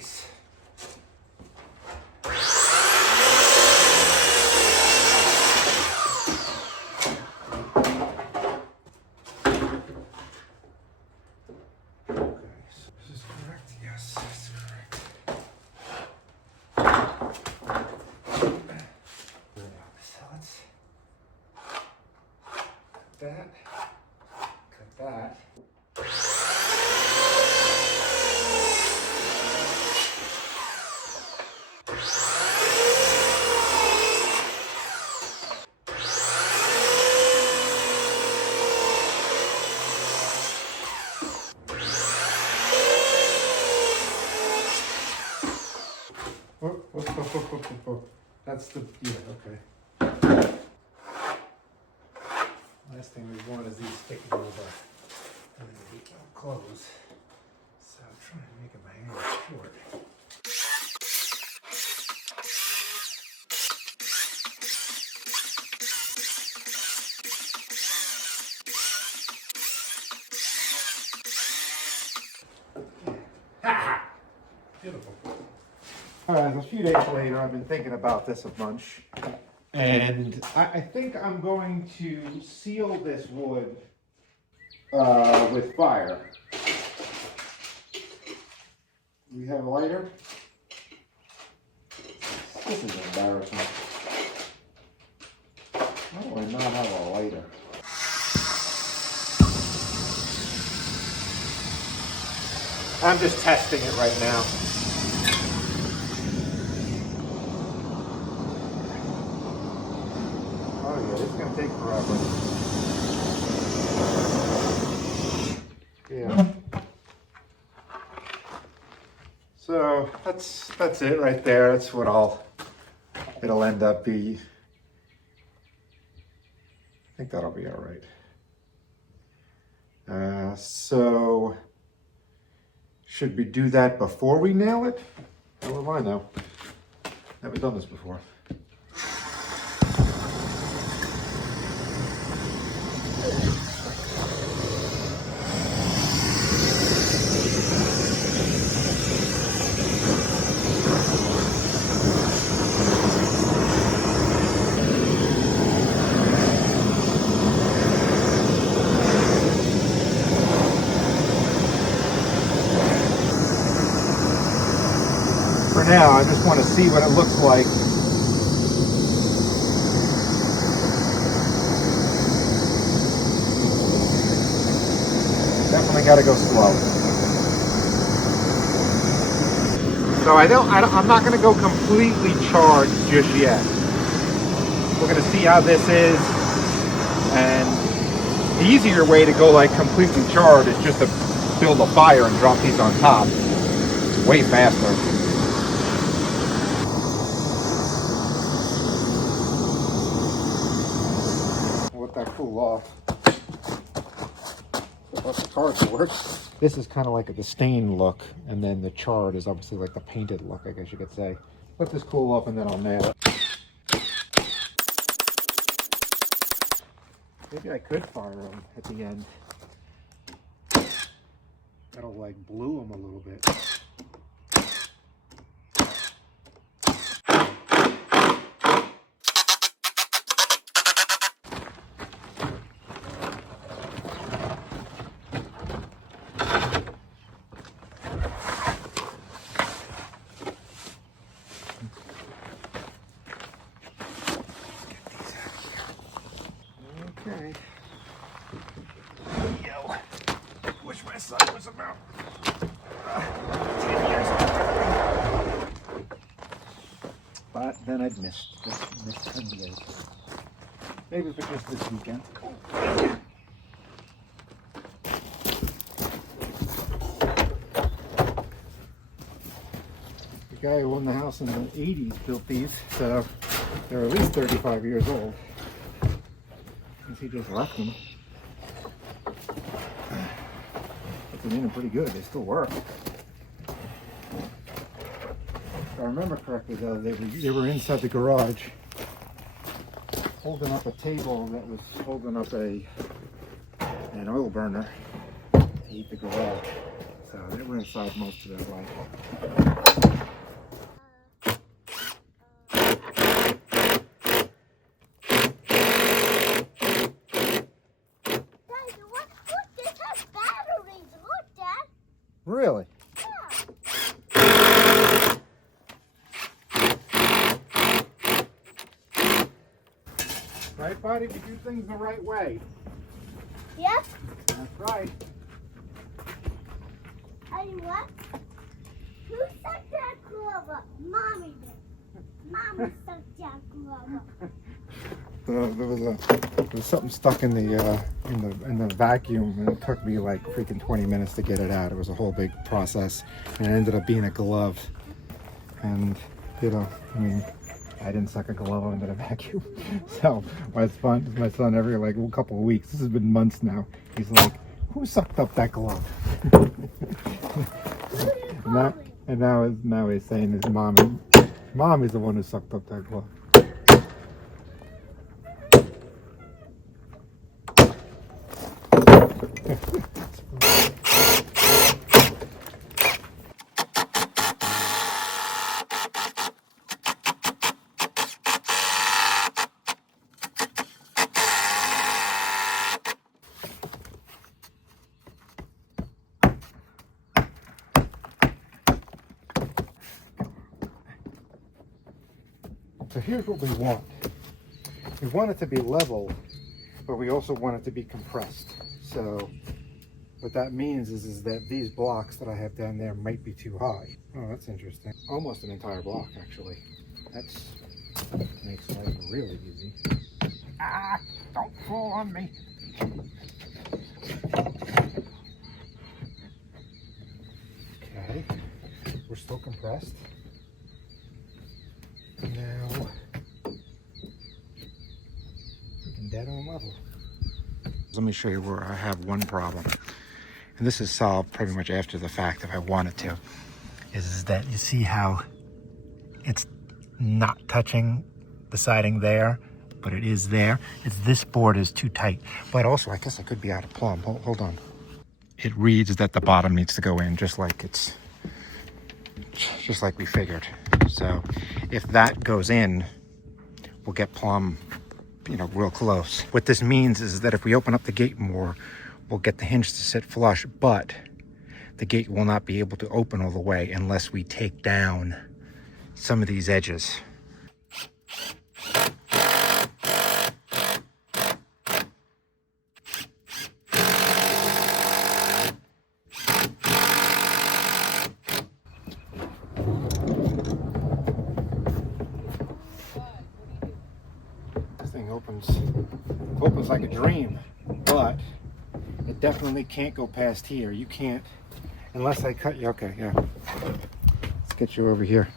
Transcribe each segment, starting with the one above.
nice. That, cut that. Oh. That's the, yeah, okay. Last thing we want is these sticking over and then the heat won't close. So I'm trying to make my hands short. Beautiful. All right, a few days later, I've been thinking about this a bunch. And I think I'm going to seal this wood with fire. We have a lighter? This is embarrassing. Why do I not have a lighter? I'm just testing it right now. Oh yeah, this is going to take forever. Yeah. So that's it right there. That's what it'll end up be. I think that'll be all right. So should we do that before we nail it? What do I know? Never done this before. For now, I just want to see what it looks like. Definitely got to go slow. So I'm not going to go completely charged just yet. We're going to see how this is. And the easier way to go like completely charred is just to build a fire and drop these on top. It's way faster. Let that cool off. Let the cardboard. This is kind of like the stain look, and then the charred is obviously like the painted look, I guess you could say. Let this cool off and then I'll nail it. Maybe I could fire them at the end. That'll like blue them a little bit. Okay. Yo. Wish my son was about 10 years old. But then I'd missed 10 days. Maybe for just this weekend. The guy who owned the house in the 80s built these, so they're at least 35 years old. He just left them. Put them in pretty good. They still work. If I remember correctly, though, they were inside the garage, holding up a table that was holding up an oil burner to heat the garage. So they were inside most of their life. Really? Yeah. Right, buddy? We do things the right way. Yep. That's right. And what? Who sucked that glove up? Mommy did. Mommy sucked that glove up. There was something stuck in the vacuum, and it took me like freaking 20 minutes to get it out. It was a whole big process, and it ended up being a glove. And you know, I mean, I didn't suck a glove under the vacuum. So my son every like a couple of weeks, this has been months now, he's like, who sucked up that glove? and now he's saying his mom is the one who sucked up that glove. So here's what we want. We want it to be level, but we also want it to be compressed. So what that means is that these blocks that I have down there might be too high. Oh, that's interesting. Almost an entire block, actually. That's makes life really easy. Ah, don't fall on me. Okay, we're still compressed. Now, freaking dead on level. Let me show you where I have one problem. And this is solved pretty much after the fact if I wanted to. Is that you see how it's not touching the siding there, but it is there. It's this board is too tight. But also, I guess I could be out of plumb. Hold on. It reads that the bottom needs to go in just like we figured. So if that goes in, we'll get plumb, you know, real close. What this means is that if we open up the gate more, we'll get the hinge to sit flush, but the gate will not be able to open all the way unless we take down some of these edges. This thing opens like a dream, but it definitely can't go past here. You can't, unless I cut you. Okay, yeah. Let's get you over here.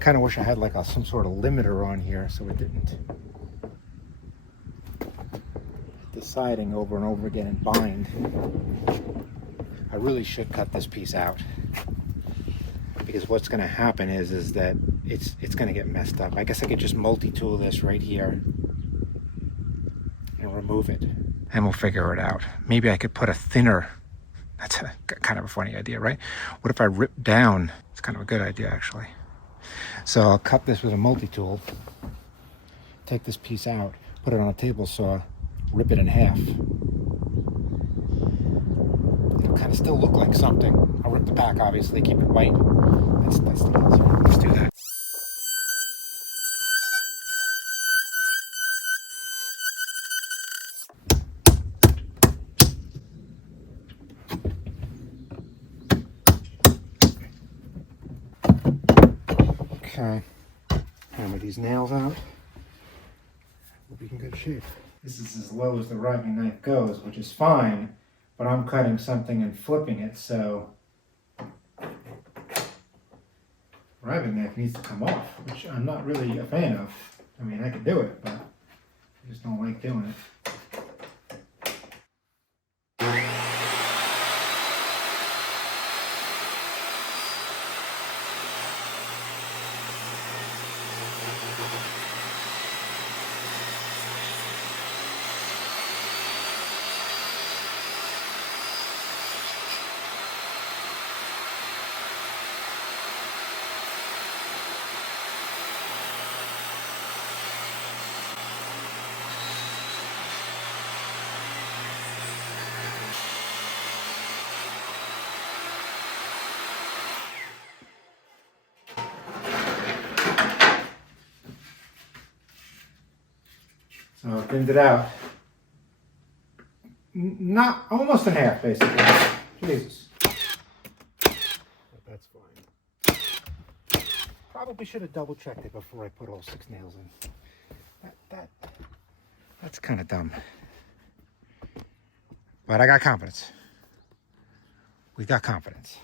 Kind of wish I had like some sort of limiter on here so it didn't hit the siding over and over again and bind. I really should cut this piece out, because what's going to happen is that it's going to get messed up. I guess I could just multi-tool this right here and remove it, and we'll figure it out. Maybe I could put a thinner. That's kind of a funny idea, right? What if I rip down? It's kind of a good idea, actually. So I'll cut this with a multi-tool, take this piece out, put it on a table saw, rip it in half. It'll kind of still look like something. I'll rip the back, obviously, keep it white. That's the answer. Let's do that. Okay, hammer these nails out. We'll be in good shape. This is as low as the riving knife goes, which is fine, but I'm cutting something and flipping it, so riving knife needs to come off, which I'm not really a fan of. I mean, I can do it, but I just don't like doing it. thinned it out. Not almost in half, basically. Jesus. But that's fine. Probably should have double checked it before I put all 6 nails in. That's kind of dumb. But I got confidence. We got confidence.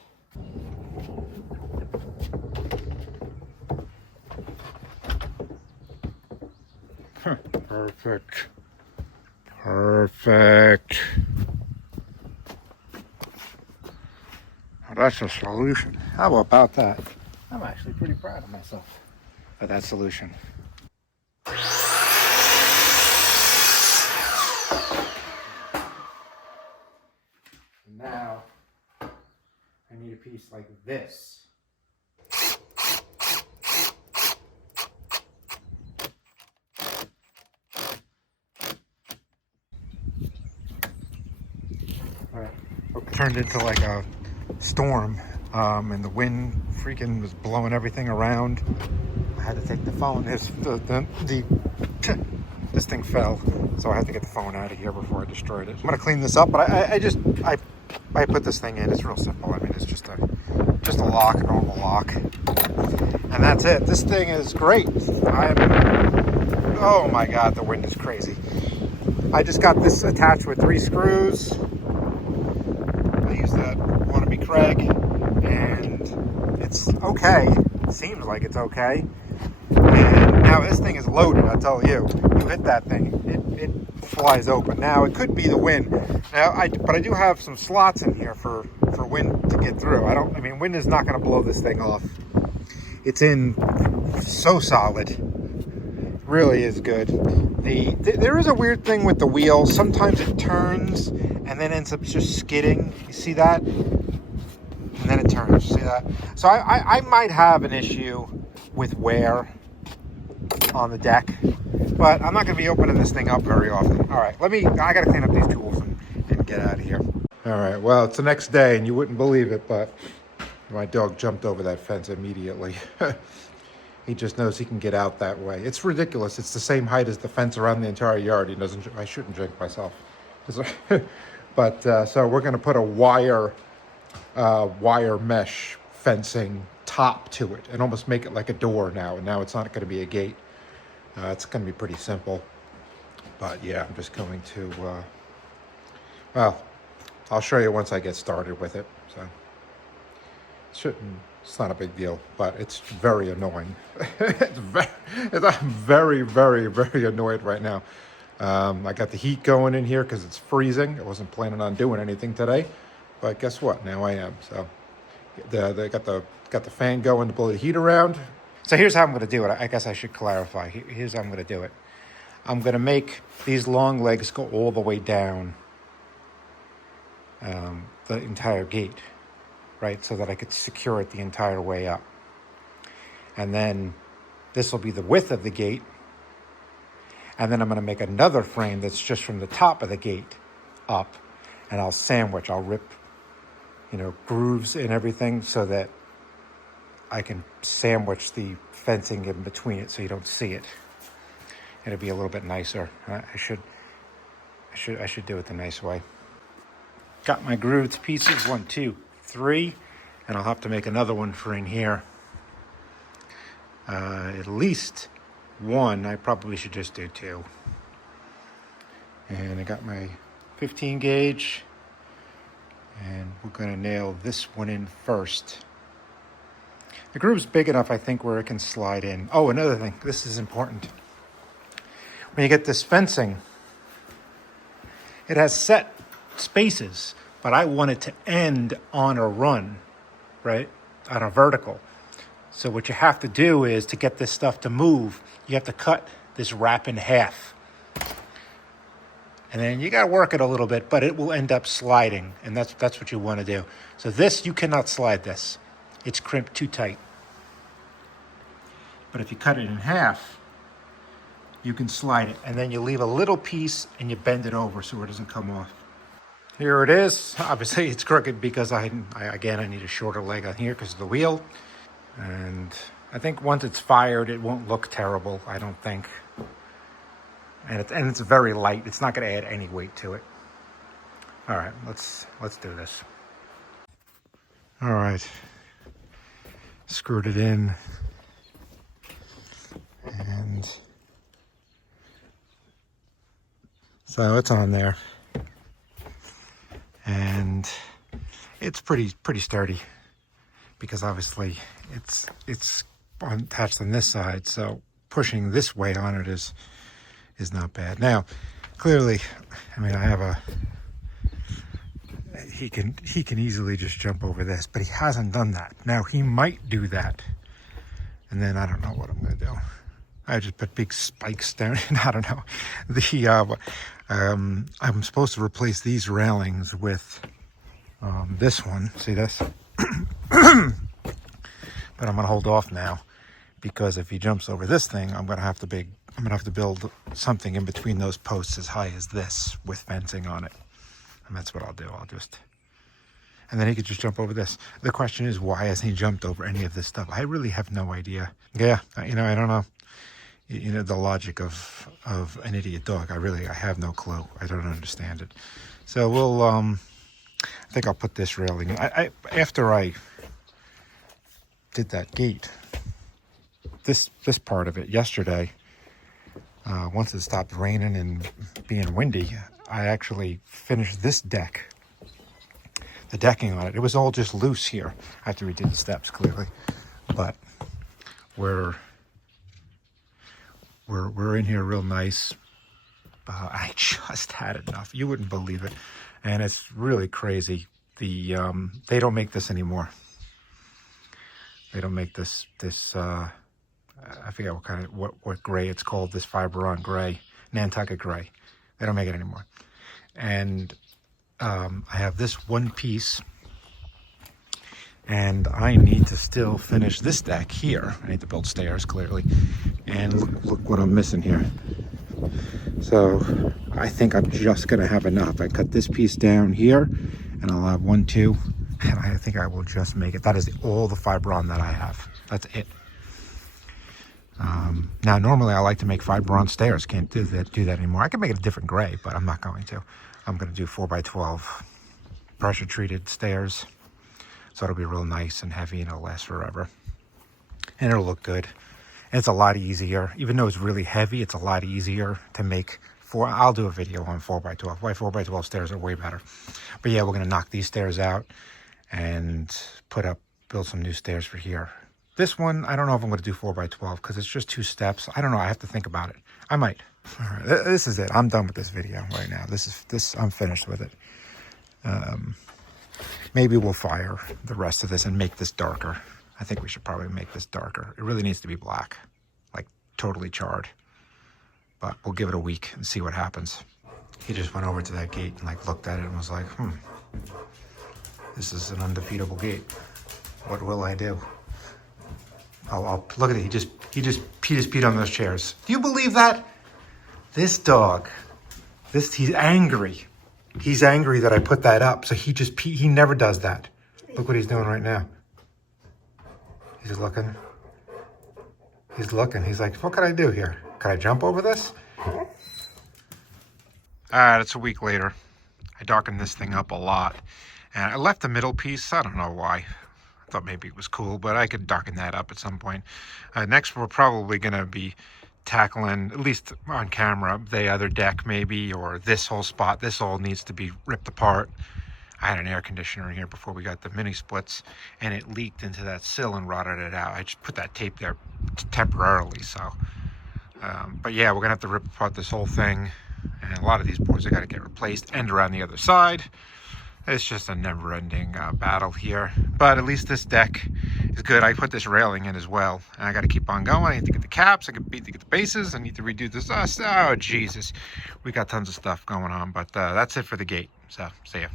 Perfect. Perfect. Well, that's a solution. How about that? I'm actually pretty proud of myself for that solution. Now, I need a piece like this. It turned into like a storm, and the wind freaking was blowing everything around. I had to take the phone. This thing fell, so I had to get the phone out of here before I destroyed it. I'm gonna clean this up, but I put this thing in. It's real simple. I mean, it's just a lock, a normal lock, and that's it. This thing is great. Oh my God, the wind is crazy. I just got this attached with 3 screws. I use that wannabe Craig, and it's okay. It seems like it's okay. And now this thing is loaded, I tell you. You hit that thing, it flies open. Now it could be the wind. But I do have some slots in here for wind to get through. I mean, wind is not going to blow this thing off. It's in so solid. Really is good. There is a weird thing with the wheel. Sometimes it turns and then ends up just skidding. You see that? And then it turns. See that? So I might have an issue with wear on the deck, but I'm not going to be opening this thing up very often. All right, I got to clean up these tools and get out of here. All right, well, it's the next day, and you wouldn't believe it, but my dog jumped over that fence immediately. He just knows he can get out that way. It's ridiculous. It's the same height as the fence around the entire yard. I shouldn't drink myself. But so we're going to put a wire mesh fencing top to it and almost make it like a door now. And now it's not going to be a gate. It's going to be pretty simple. But yeah, I'm just going to, well, I'll show you once I get started with it. So it's not a big deal, but it's very annoying. I'm very, very, very annoyed right now. I got the heat going in here because it's freezing. I wasn't planning on doing anything today, but guess what? Now I am. So they got the fan going to blow the heat around. So here's how I'm going to do it. I guess I should clarify. Here's how I'm going to do it. I'm going to make these long legs go all the way down the entire gate, right? So that I could secure it the entire way up. And then this will be the width of the gate. And then I'm going to make another frame that's just from the top of the gate up. And I'll rip, grooves and everything so that I can sandwich the fencing in between it so you don't see it. It'll be a little bit nicer. I should do it the nice way. Got my grooved pieces, 1, 2, 3, and I'll have to make another one for in here. At least 1. I probably should just do 2. And I got my 15 gauge, and we're going to nail this one in first. The groove's big enough, I think, where it can slide in. Oh, another thing. This is important. When you get this fencing, it has set spaces, but I want it to end on a run, right? On a vertical. So what you have to do is, to get this stuff to move, you have to cut this wrap in half. And then you got to work it a little bit, but it will end up sliding, and that's what you want to do. So this, you cannot slide this. It's crimped too tight. But if you cut it in half, you can slide it, and then you leave a little piece and you bend it over so it doesn't come off. Here it is. Obviously it's crooked because I need a shorter leg on here because of the wheel. And I think once it's fired, it won't look terrible, I don't think. and it's very light. It's not going to add any weight to it. All right, let's do this. All right, screwed it in, and so it's on there, and it's pretty sturdy because obviously it's attached on this side, so pushing this weight on it is not bad. Now, clearly, I mean, I have he can easily just jump over this, but he hasn't done that. Now he might do that, and then I don't know what I'm gonna do. I just put big spikes down, and I don't know. I'm supposed to replace these railings with this one. See this? But I'm gonna hold off now because if he jumps over this thing, I'm gonna have to build something in between those posts as high as this with fencing on it. And that's what I'll do. And then he could just jump over this. The question is, why hasn't he jumped over any of this stuff? I really have no idea. Yeah, you know, I don't know. You know, the logic of an idiot dog. I have no clue. I don't understand it. So we'll, I think I'll put this railing. After I did that gate, this part of it yesterday, once it stopped raining and being windy, I actually finished this deck, the decking on it. It was all just loose here after we did the steps, clearly, but we're in here real nice. I just had enough. You wouldn't believe it, and it's really crazy. They don't make this anymore. They don't make this. I forget what gray it's called. This Fiberon gray, Nantucket gray. They don't make it anymore. And I have this one piece, and I need to still finish this deck here. I need to build stairs, clearly. And look what I'm missing here. So I think I'm just gonna have enough. I cut this piece down here, and I'll have 1, 2, and I think I will just make it. That is all the Fiberon that I have. That's it. Now, normally I like to make Fiberon stairs. Can't do that anymore. I can make it a different gray, but I'm not going to. I'm going to do 4x12 pressure treated stairs. So it'll be real nice and heavy, and it'll last forever. And it'll look good. And it's a lot easier. Even though it's really heavy, it's a lot easier to make. I'll do a video on 4x12. Why 4x12 stairs are way better. But yeah, we're going to knock these stairs out and build some new stairs for here. This one, I don't know if I'm going to do 4x12 because it's just 2 steps. I don't know. I have to think about it. I might. All right, this is it. I'm done with this video right now. I'm finished with it. Maybe we'll fire the rest of this and make this darker. I think we should probably make this darker. It really needs to be black, like totally charred. But we'll give it a week and see what happens. He just went over to that gate and looked at it and was like, this is an undefeatable gate. What will I do? I'll look at it. He just peed on those chairs. Do you believe that? This dog, he's angry. He's angry that I put that up. So he never does that. Look what he's doing right now. He's looking. He's looking. He's like, what can I do here? Can I jump over this? All right, it's a week later. I darkened this thing up a lot. And I left the middle piece. I don't know why. I thought maybe it was cool, but I could darken that up at some point. Next, we're probably going to be tackling, at least on camera, the other deck maybe, or this whole spot. This all needs to be ripped apart. I had an air conditioner in here before we got the mini splits, and it leaked into that sill and rotted it out. I just put that tape there temporarily, so. But yeah, we're going to have to rip apart this whole thing, and a lot of these boards are got to get replaced, and around the other side. It's just a never-ending battle here, but at least this deck is good. I put this railing in as well, and I got to keep on going. I need to get the caps, I need to get the bases, I need to redo this. Oh, Jesus. We got tons of stuff going on, but that's it for the gate, so see ya.